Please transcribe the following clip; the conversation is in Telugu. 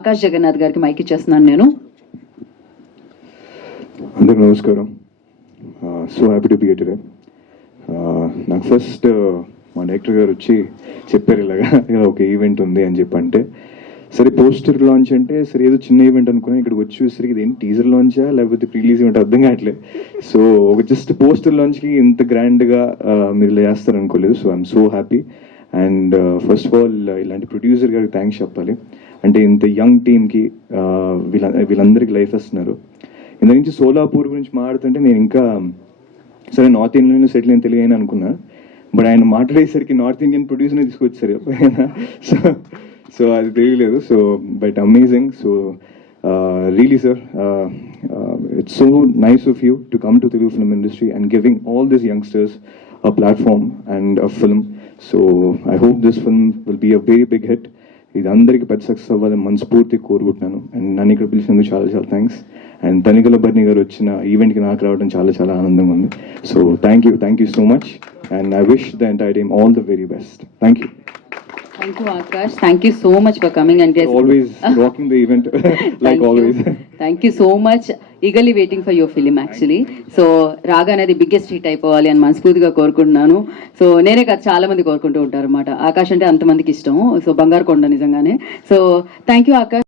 ఆకాష్ జగన్నాథ్ గారికి మైక్ ఇచ్చేస్తున్నాను నేను. అందరికి నమస్కారం. So happy to be here today. నాకు ఫస్ట్ మా డైరెక్టర్ గారు వచ్చి చెప్పారు ఇలాగా ఒక ఈవెంట్ ఉంది అని చెప్పి. అంటే సరే పోస్టర్ లాంచ్ అంటే సరే ఏదో చిన్న ఈవెంట్ అనుకున్నా, ఇక్కడికి వచ్చి చూసరికి ఇదేంటి టీజర్ లాంచా లేకపోతే ప్రీలీజ్ ఈవెంట్ అర్థం కావట్లేదు. సో ఒక జస్ట్ పోస్టర్ లాంచ్కి ఇంత గ్రాండ్గా మీరు ఇలా చేస్తారు అనుకోలేదు. So I'm so happy. And first of all ఇలాంటి ప్రొడ్యూసర్ గారికి థ్యాంక్స్ చెప్పాలి. అంటే ఇంత యంగ్ టీమ్కి వీళ్ళందరికీ లైఫ్ ఇస్తున్నారు. ఇంత నుంచి సోలాపూర్ గురించి మాట్లాడుతుంటే నేను ఇంకా సరే నార్త్ ఇండియన్లో సెటిల్ అయిన తెలియని అనుకున్నా. బట్ ఆయన మాట్లాడేసరికి నార్త్ ఇండియన్ ప్రొడ్యూసర్ని తీసుకొచ్చారు. సో అది తెలియలేదు. So but amazing. So really sir, it's so nice of you to come to Telugu film industry and giving all these youngsters a platform and a film. So I hope this film will be a very big hit. ఇది అందరికీ పెద్ద సక్సెస్ అవ్వాలని మనస్ఫూర్తిగా కోరుకుంటున్నాను. అండ్ నన్ను ఇక్కడ పిలిచినందుకు చాలా చాలా థ్యాంక్స్. అండ్ తనికల బర్ని గారు వచ్చిన ఈవెంట్కి నాకు రావడం చాలా చాలా ఆనందంగా ఉంది. So thank you so much. And I wish the entire team all the very best. Thank you. Thank you, Akash. Thank you so much for coming and guys. Always rocking the event like always. Thank you so much. Eagerly waiting for your film actually. So రాగా అనేది బిగ్గెస్ట్ హిట్ అయిపోవాలి అని మనస్ఫూర్తిగా కోరుకుంటున్నాను. సో నేనే కాదు చాలా మంది కోరుకుంటూ ఉంటారు అన్నమాట. ఆకాష్ అంటే అంతమందికి ఇష్టం. సో బంగారు కొండ నిజంగానే. So thank you Akash.